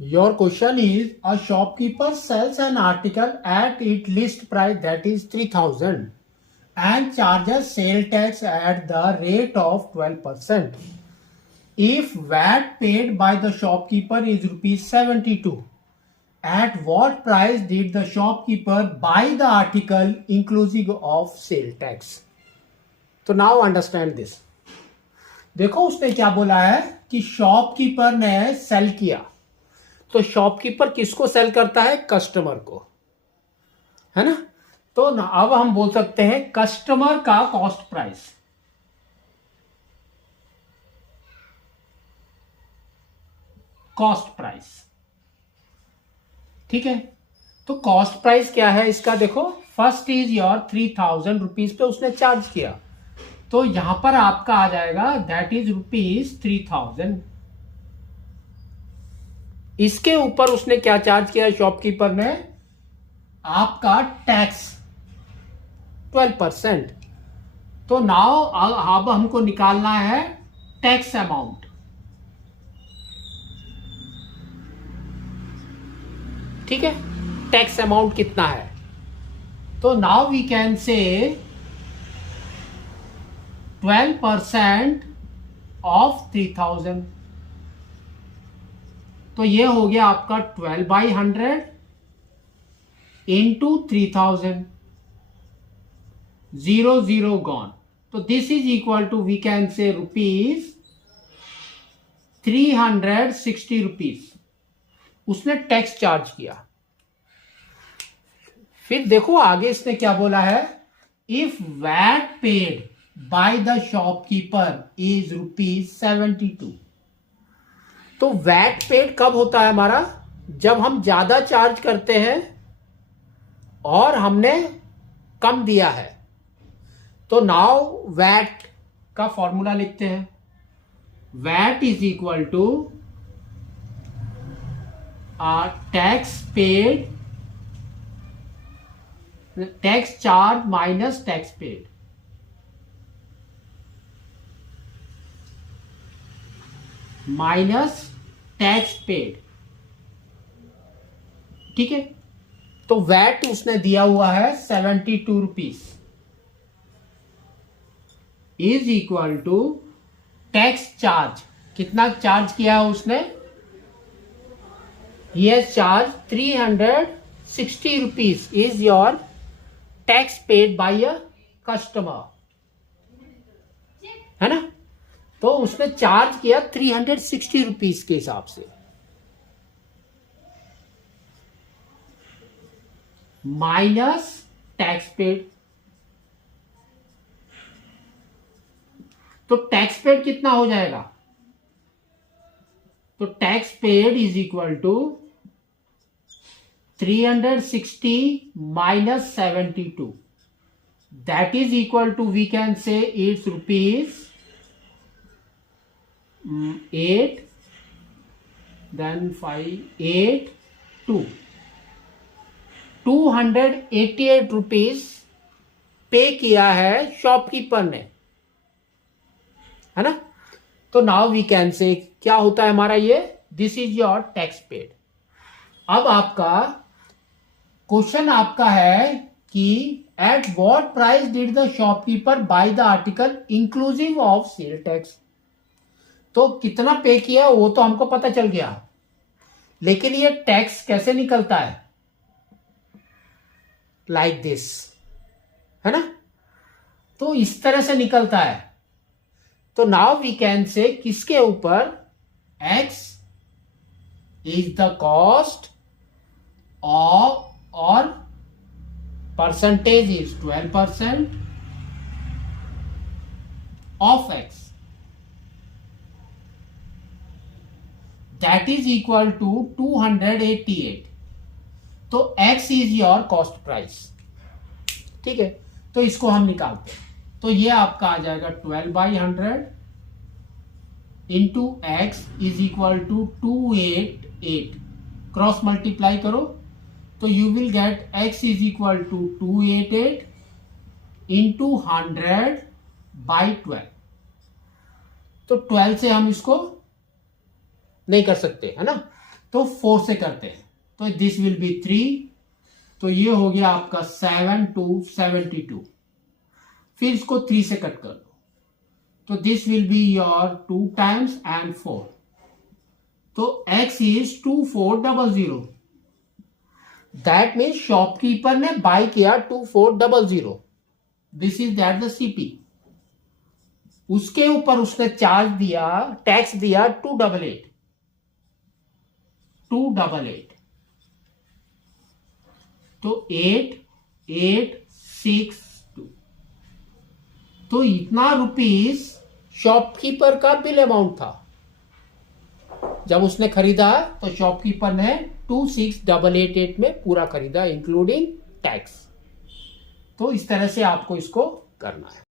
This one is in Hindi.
Your question is, a shopkeeper sells an article at its list price, that is 3,000, and charges sale tax at the rate of 12%. If VAT paid by the shopkeeper is rupees 72, at what price did the shopkeeper buy the article inclusive of sale tax? तो now understand this. देखो उसने क्या बोला है कि शॉपकीपर ने सेल किया, तो शॉपकीपर किसको सेल करता है? कस्टमर को, है ना? तो ना अब हम बोल सकते हैं कस्टमर का कॉस्ट प्राइस, कॉस्ट प्राइस, ठीक है। तो कॉस्ट प्राइस क्या है इसका? देखो, फर्स्ट इज योर 3,000 रुपीज पे उसने चार्ज किया, तो यहां पर आपका आ जाएगा दैट इज रुपीज 3,000। इसके ऊपर उसने क्या चार्ज किया शॉपकीपर ने? आपका टैक्स 12%। तो नाउ अब हमको निकालना है टैक्स अमाउंट, ठीक है। टैक्स अमाउंट कितना है? तो नाउ वी कैन से 12% ऑफ 3,000, तो ये हो गया आपका 12/100 इंटू 3,000, 0 0 गॉन। तो this is equal to we can say rupees 360 rupees उसने टैक्स चार्ज किया। फिर देखो आगे इसने क्या बोला है, if VAT paid by the shopkeeper is rupees 72। तो वैट पेड कब होता है हमारा? जब हम ज्यादा चार्ज करते हैं और हमने कम दिया है। तो नाउ वैट का फॉर्मूला लिखते हैं, VAT is equal to tax paid, tax charge minus tax paid. Minus tax paid, ठीक है। तो वैट उसने दिया हुआ है 72 rupees is equal to tax charge, कितना चार्ज किया है उसने? He has charge 360 rupees is your tax paid by a customer, है ना? तो उसने चार्ज किया 360 रुपीज के हिसाब से, माइनस टैक्स पेड। तो टैक्स पेड कितना हो जाएगा? तो tax paid is equal to 360 minus 72, that is equal to we can say it's rupees 8 then 5 8 2 288 rupees pay किया है शॉपकीपर ने, है ना? तो नाउ वी कैन से क्या होता है हमारा ये, this is your tax paid. अब आपका क्वेश्चन आपका है कि at what price did the shopkeeper by the article inclusive of sale tax. तो कितना पे किया वो तो हमको पता चल गया, लेकिन ये टैक्स कैसे निकलता है? लाइक दिस, है ना? तो इस तरह से निकलता है। तो नाउ वी कैन से किसके ऊपर, एक्स इज द कॉस्ट और percentage is 12% of X, that is equal to 288। तो x is your cost price, ठीक है। तो इसको हम निकालते हैं, तो ये आपका आ जाएगा 12/100 into X is equal to 288, cross multiply करो तो you will get x is equal to 288 into 100/12। तो 12 से हम इसको नहीं कर सकते, है ना? तो 4 से करते हैं, तो दिस विल बी 3, तो ये हो गया आपका 7 to 72। फिर इसको 3 से कट कर दो, तो this will be your 2 times and 4, तो x is 2400। That means shopkeeper ने बाय किया 2400। This is that the CP. उसके ऊपर उसने चार्ज दिया, टैक्स दिया 288। तो 8862, तो इतना रुपीस शॉपकीपर का बिल अमाउंट था। जब उसने खरीदा तो शॉपकीपर ने 26888 में पूरा खरीदा इंक्लूडिंग टैक्स। तो इस तरह से आपको इसको करना है।